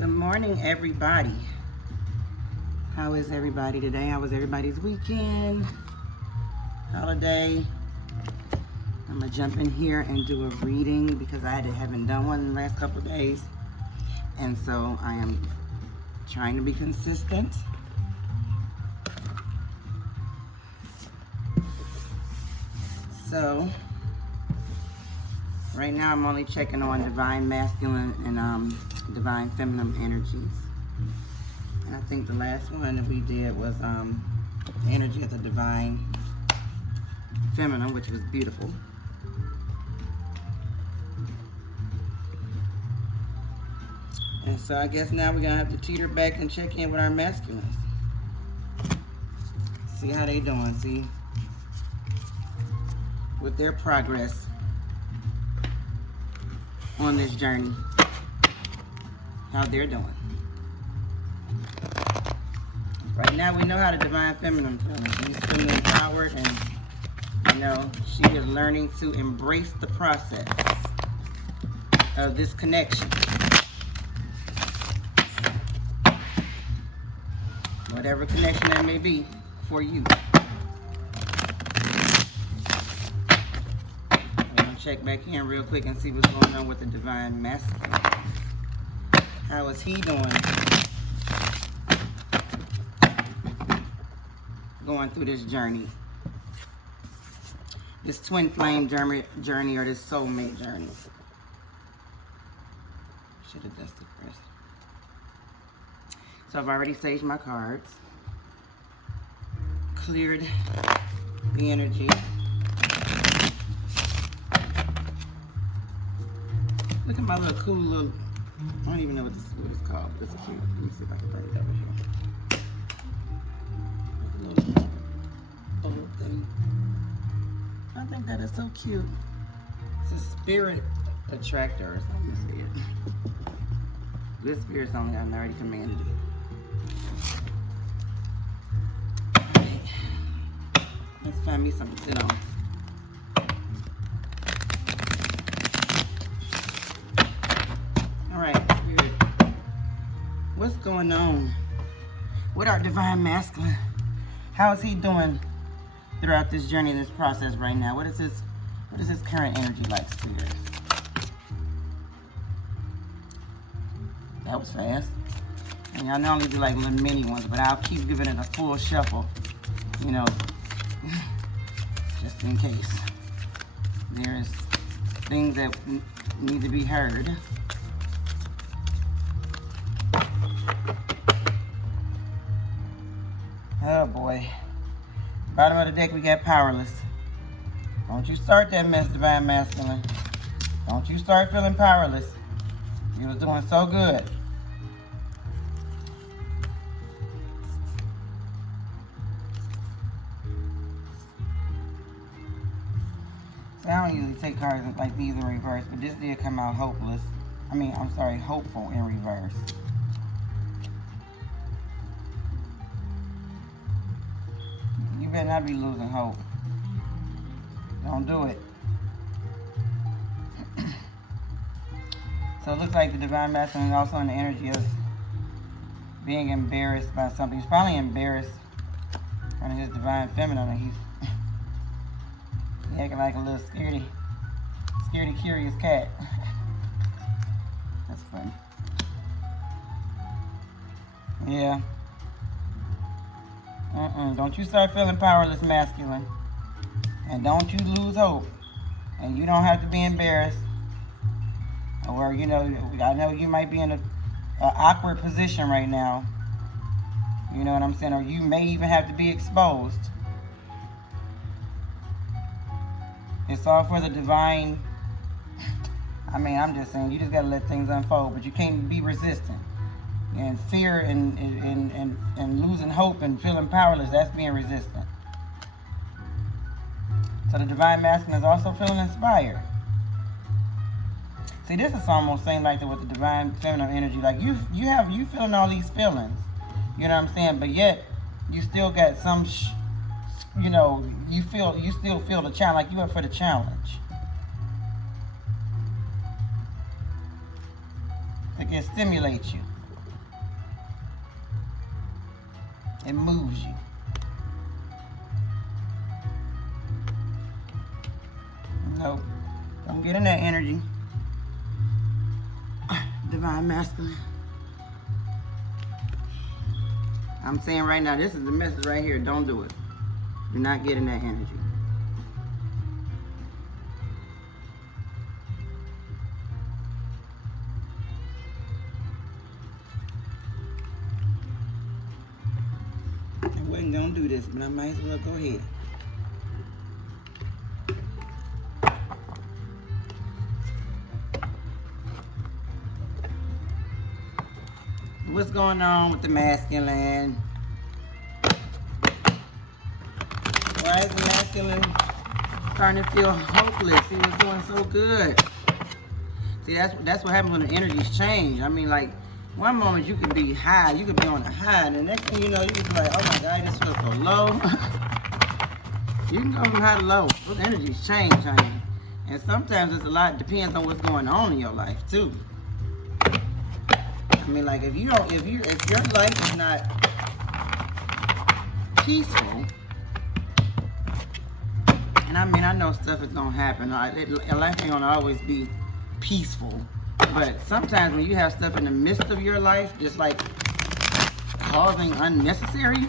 Good morning, everybody. How is everybody today? How was everybody's weekend? Holiday? I'm gonna jump in here and do a reading because I haven't done one in the last couple of days. And so I am trying to be consistent. So, right now I'm only checking on divine masculine and divine feminine energies. And I think the last one that we did was the energy of the divine feminine, which was beautiful. And so I guess now we're gonna have to teeter back and check in with our masculines. See how they doing, see with their progress on this journey, how they're doing. Right now we know how the divine feminine feels. She's feeling empowered and she is learning to embrace the process of this connection. Whatever connection that may be for you. I'm gonna check back in real quick and see what's going on with the divine masculine. How is he doing? Going through this journey. This twin flame journey or this soulmate journey. Should have dusted first. So I've already saged my cards. Cleared the energy. Look at my little cool little, I don't even know what this is called, but it's cute. Let me see if I can bring it over here. Little thing. I think that is so cute. It's a spirit attractor or something. Let's see it. This spirit's only, I've already commanded it. Let's find me something to sit on. Alright, Spirit. What's going on with our divine masculine? How is he doing throughout this journey, this process right now? What is his current energy like, Spirit? That was fast. And y'all normally do like little mini ones, but I'll keep giving it a full shuffle, just in case there's things that need to be heard. Oh boy. Bottom of the deck we got powerless. Don't you start that mess, divine masculine. Don't you start feeling powerless. You was doing so good. I don't usually take cards like these in reverse, but this did come out hopeless. Hopeful in reverse. You better not be losing hope. Don't do it. So it looks like the divine masculine is also in the energy of being embarrassed by something. He's probably embarrassed on his divine feminine, and he's acting like a little scaredy, curious cat. That's funny. Yeah. Don't you start feeling powerless, masculine. And don't you lose hope. And you don't have to be embarrassed. Or, I know you might be in an awkward position right now. You know what I'm saying? Or you may even have to be exposed. It's all for the divine. I'm just saying, you just gotta let things unfold, but you can't be resistant. And fear and losing hope and feeling powerless, that's being resistant. So the divine masculine is also feeling inspired. See, this is almost same like that with the divine feminine energy. Like you feeling all these feelings, you know what I'm saying? But yet you still got some, you still feel the challenge, like you up for the challenge. Like it stimulates you. It moves you. No, don't get in that energy. Divine Masculine. I'm saying right now, this is the message right here. Don't do it. Do not get in that energy. I wasn't gonna do this, but I might as well go ahead. What's going on with the masculine? Why is the masculine starting to feel hopeless? He was doing so good. See, that's what happens when the energies change. I mean, like, one moment you could be high, you could be on a high, and the next thing you know, you could be like, oh my God, this feels so low. You can go from high to low. Those energies change, honey. And sometimes it's a lot, depends on what's going on in your life too. I mean, like, if your life is not peaceful, and I mean, I know stuff is gonna happen. Life ain't gonna always be peaceful, but sometimes when you have stuff in the midst of your life, just like causing unnecessary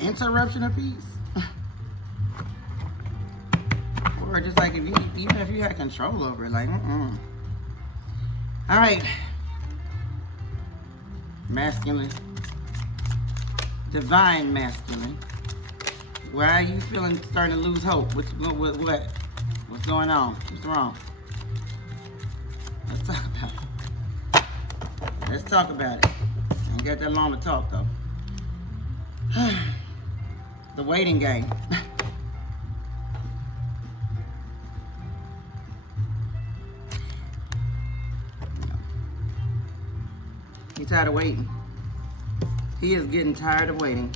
interruption of peace, or just like even if you had control over it, like, All right, masculine, divine masculine. Why are you starting to lose hope? What's going on? What's wrong? Let's talk about it. Let's talk about it. Ain't got that long to talk though. The waiting game. He's tired of waiting. He is getting tired of waiting.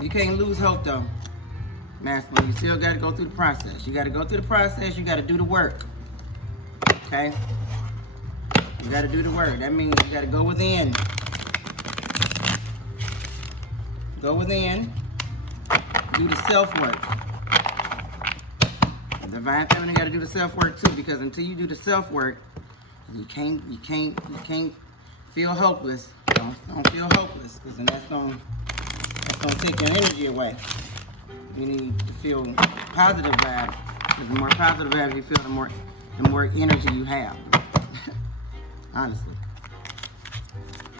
You can't lose hope though, masculine. You still got to go through the process. You got to go through the process. You got to do the work. Okay? You got to do the work. That means you got to go within. Go within. Do the self-work. The divine feminine got to do the self-work too, because until you do the self-work, you can't feel hopeless. Don't feel hopeless, because then that's gonna take your energy away. You need to feel positive vibes, because the more positive vibes you feel, the more energy you have. Honestly.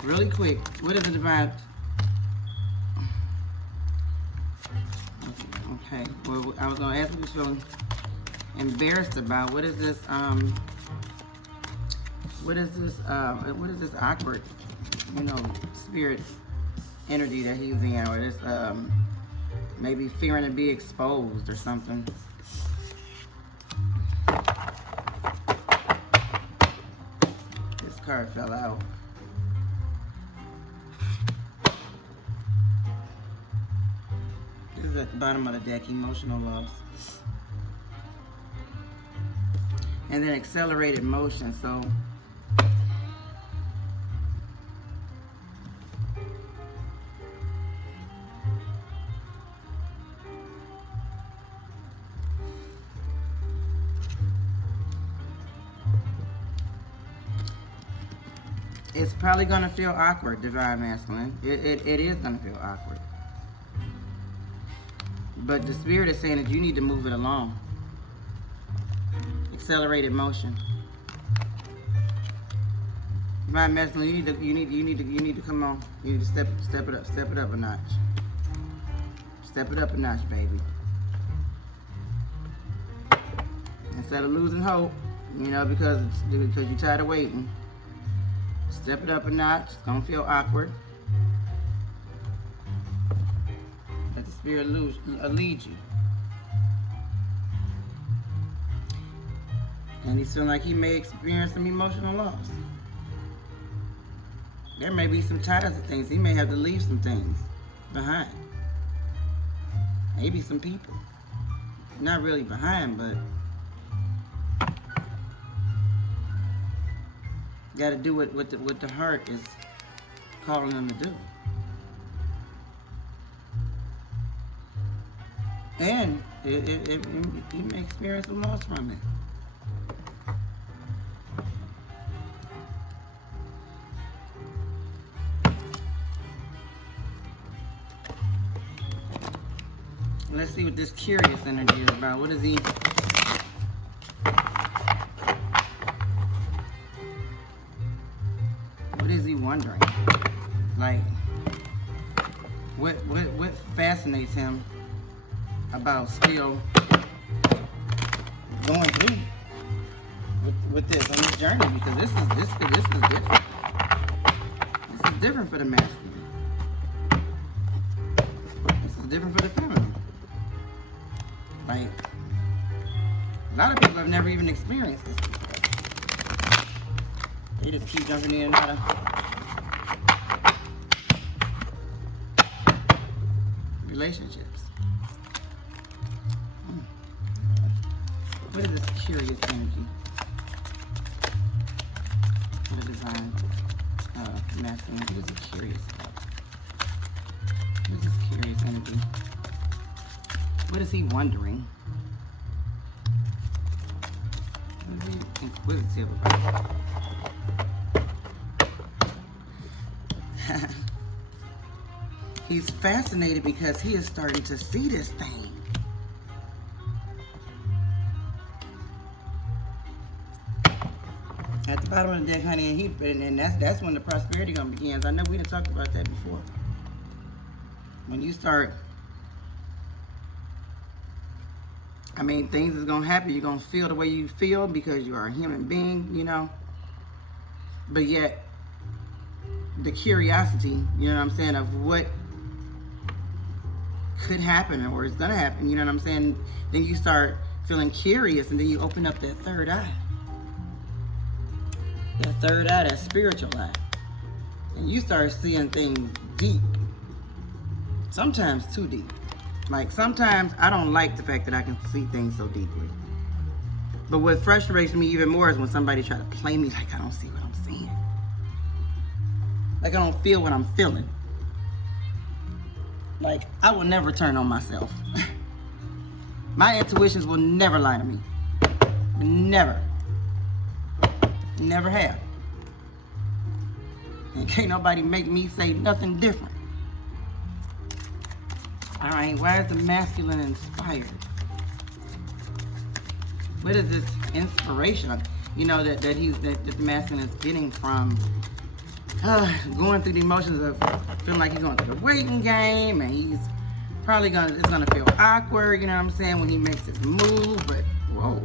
Really quick, what is the divine? Okay, well, I was gonna ask what you're feeling embarrassed about. What is this? What is this awkward, spirit energy that he's in, or this maybe fearing to be exposed or something? This card fell out. This is at the bottom of the deck, emotional loss. And then accelerated motion, so it's probably gonna feel awkward, divine masculine. It is gonna feel awkward. But the spirit is saying that you need to move it along. Accelerated motion. Divine masculine, you need to come on. You need to step it up a notch. Step it up a notch, baby. Instead of losing hope, because you're tired of waiting. Step it up a notch. It's gonna feel awkward. Let the spirit lead you. And he's feeling like he may experience some emotional loss. There may be some ties of things. He may have to leave some things behind. Maybe some people. Not really behind, but Got to do what the heart is calling them to do. And you may experience some loss from it. Let's see what this curious energy is about. What is he? What is he wondering? Like, what fascinates him about still going through with this on this journey? Because this is different. This is different for the masculine. This is different for the feminine. Like, a lot of people have never even experienced this before. They just keep jumping in and out of relationships. What is this curious energy? The divine masculine. What is this curious about? What is this curious energy? What is he wondering? What is he inquisitive about? He's fascinated because he is starting to see this thing. At the bottom of the deck, honey, and that's when the prosperity gonna begins. I know we done talked about that before. When you start, I mean, things is gonna happen. You're gonna feel the way you feel because you are a human being, you know. But yet, the curiosity, you know what I'm saying, of what could happen or is gonna happen, you know what I'm saying? Then you start feeling curious, and then you open up that third eye. That third eye, that spiritual eye. And you start seeing things deep. Sometimes too deep. Like, sometimes I don't like the fact that I can see things so deeply. But what frustrates me even more is when somebody try to play me like I don't see what I'm seeing. Like I don't feel what I'm feeling. Like, I will never turn on myself. My intuitions will never lie to me. Never. Never have. And can't nobody make me say nothing different. All right, why is the masculine inspired? What is this inspiration? You know, that the masculine is getting from going through the emotions of feeling like he's going through the waiting game, and he's probably it's gonna feel awkward, you know what I'm saying, when he makes his move, but whoa.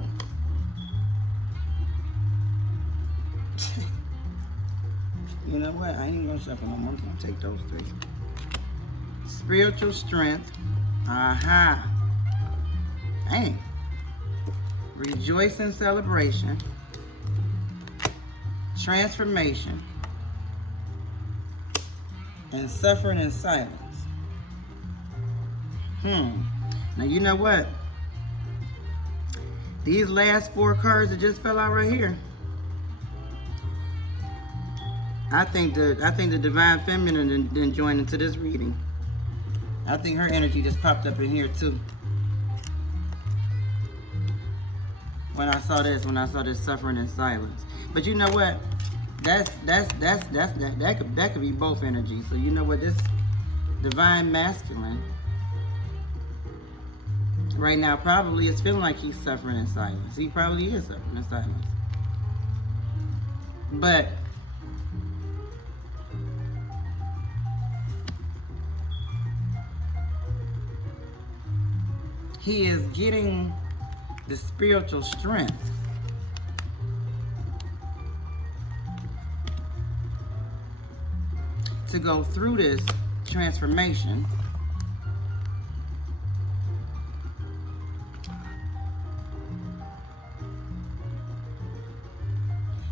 You know what? I ain't gonna shuffle no more. I'm gonna take those three. Spiritual strength. Aha. Dang. Rejoice in celebration. Transformation. And suffering in silence. Now you know what? These last 4 cards that just fell out right here. I think the divine feminine didn't join into this reading. I think her energy just popped up in here too. When I saw this suffering in silence. But you know what? That could be both energies. So you know what, this divine masculine right now probably is feeling like he's suffering in silence. He probably is suffering in silence. But he is getting the spiritual strength to go through this transformation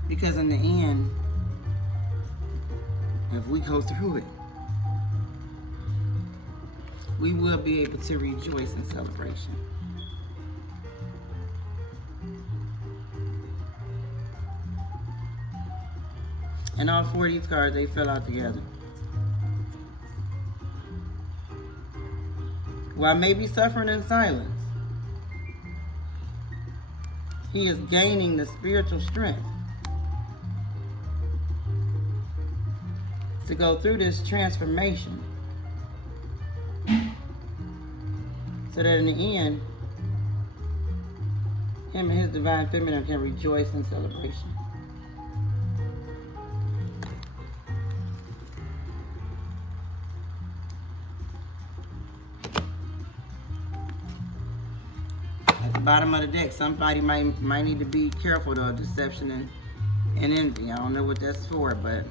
because in the end, if we go through it, we will be able to rejoice in celebration. And all 4 of these cards, they fell out together. While maybe suffering in silence, he is gaining the spiritual strength to go through this transformation so that in the end, him and his divine feminine can rejoice in celebration. At the bottom of the deck, somebody might need to be careful of deception and envy. I don't know what that's for, but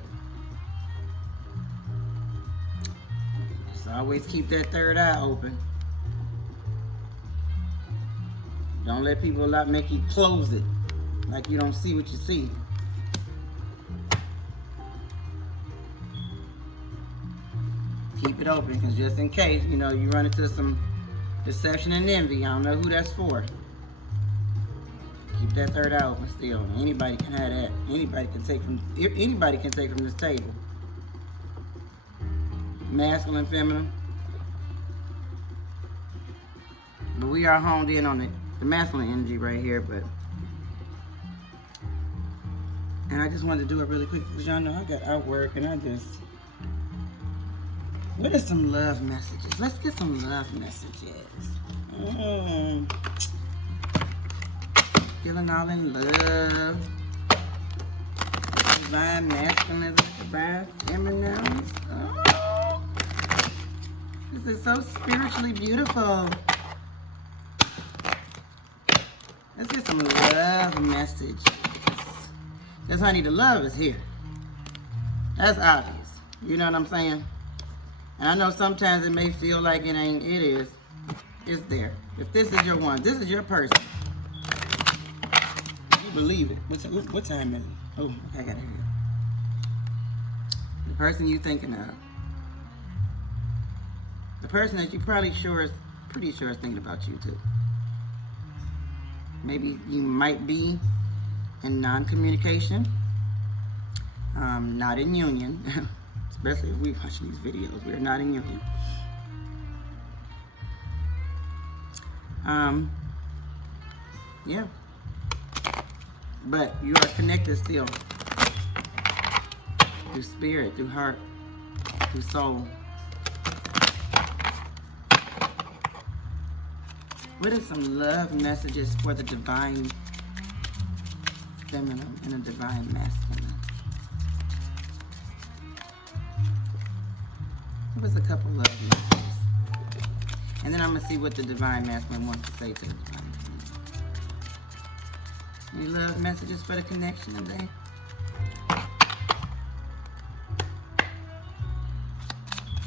just always keep that third eye open. Don't let people make you close it, like you don't see what you see. Keep it open, because just in case, you run into some deception and envy. I don't know who that's for. Keep that third eye open still. Anybody can have that. Anybody can take from this table. Masculine, feminine. But we are honed in on the masculine energy right here, and I just wanted to do it really quick because y'all know I got out work and what are some love messages? Let's get some love messages. Feeling all in love. Divine masculine, divine feminine. Oh, this is so spiritually beautiful. Let's get some love messages. Because, honey, the love is here. That's obvious. You know what I'm saying? And I know sometimes it may feel like it ain't. It is. It's there. If this is your one, this is your person. You believe it. What time is it? Oh, okay, I got it here. The person you thinking of. The person that you pretty sure is thinking about you too. Maybe you might be in non-communication, not in union, especially if we're watching these videos. We're not in union. Yeah. But you are connected still. Through spirit, through heart, through soul. What are some love messages for the divine feminine and the divine masculine? Give us a couple love messages. And then I'm going to see what the divine masculine wants to say to the divine feminine. Any love messages for the connection today?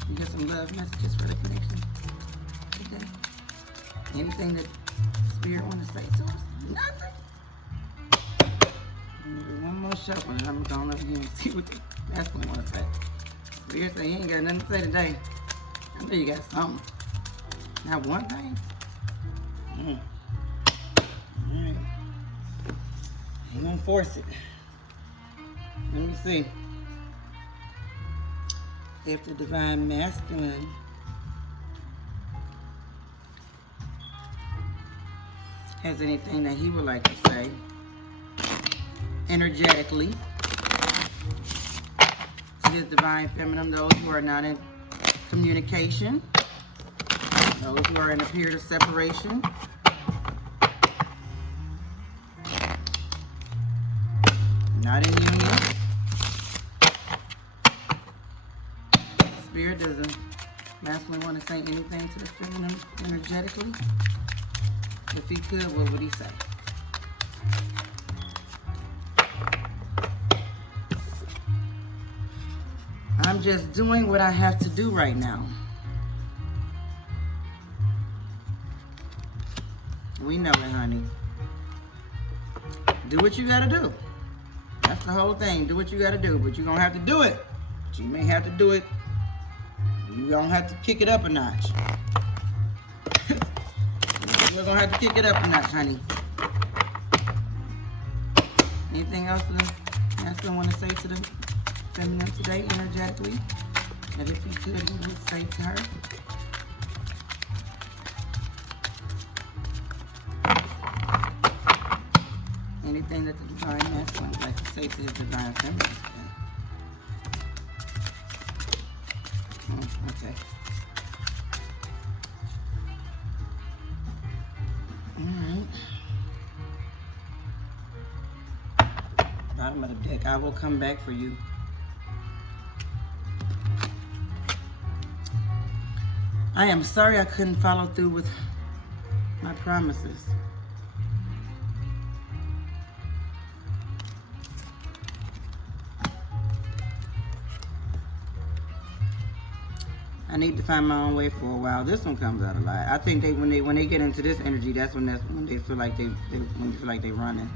You get some love messages for the connection today? Anything that Spirit want to say to us? Nothing. One more shuffle and I'm going up here and see what the masculine want to say. Spirit say, you ain't got nothing to say today. I know you got something. Not one thing? Alright. I'm going to force it. Let me see. If the divine masculine has anything that he would like to say energetically to his divine feminine, those who are not in communication, those who are in a period of separation, not in union. Spirit, does the masculine want to say anything to the feminine energetically? If he could, what would he say? I'm just doing what I have to do right now. We know it, honey. Do what you gotta do. That's the whole thing. Do what you gotta do, but you're gonna have to do it. But you may have to do it. You're gonna have to kick it up a notch. We're gonna have to kick it up a notch, honey. Anything else that I still want to say to the feminine today, energetically, that if he could, he would say to her. Anything that the divine masculine would like to say to his divine feminine today. Okay. Bottom of the deck. I will come back for you. I am sorry I couldn't follow through with my promises. I need to find my own way for a while. This one comes out a lot. I think when they get into this energy, that's when they feel like when they feel like they're running.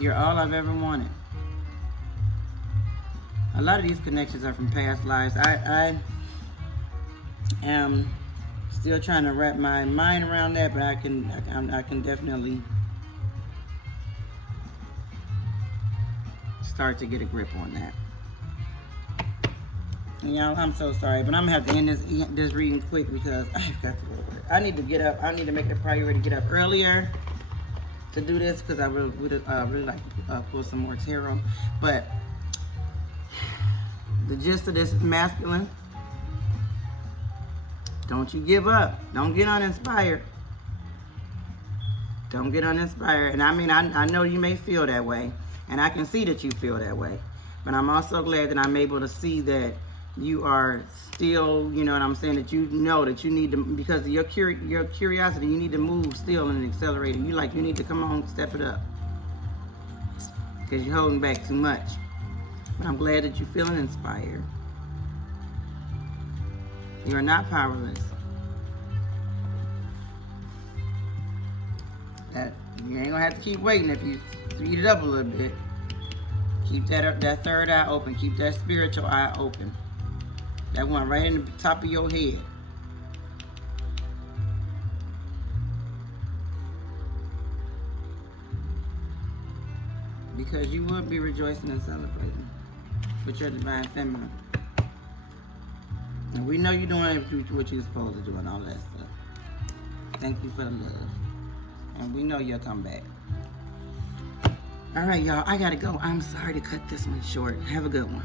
You're all I've ever wanted. A lot of these connections are from past lives. I am still trying to wrap my mind around that, but I can definitely start to get a grip on that. And y'all, I'm so sorry, but I'm gonna have to end this reading quick because I've got to go to work. I need to get up. I need to make it a priority to get up earlier to do this because I would really like to pull some more tarot. But the gist of this is masculine. Don't you give up. Don't get uninspired. Don't get uninspired. And I mean, I know you may feel that way. And I can see that you feel that way. But I'm also glad that I'm able to see that you are still, you know what I'm saying, that you know that you need to, because of your curiosity, you need to move still in an accelerator. You need to come on, step it up. Because you're holding back too much. But I'm glad that you're feeling inspired. You are not powerless. You ain't gonna have to keep waiting if you speed it up a little bit. Keep that third eye open. Keep that spiritual eye open. That one right in the top of your head. Because you would be rejoicing and celebrating with your divine feminine. And we know you're doing what you're supposed to do and all that stuff. Thank you for the love. And we know you'll come back. All right, y'all. I gotta go. I'm sorry to cut this one short. Have a good one.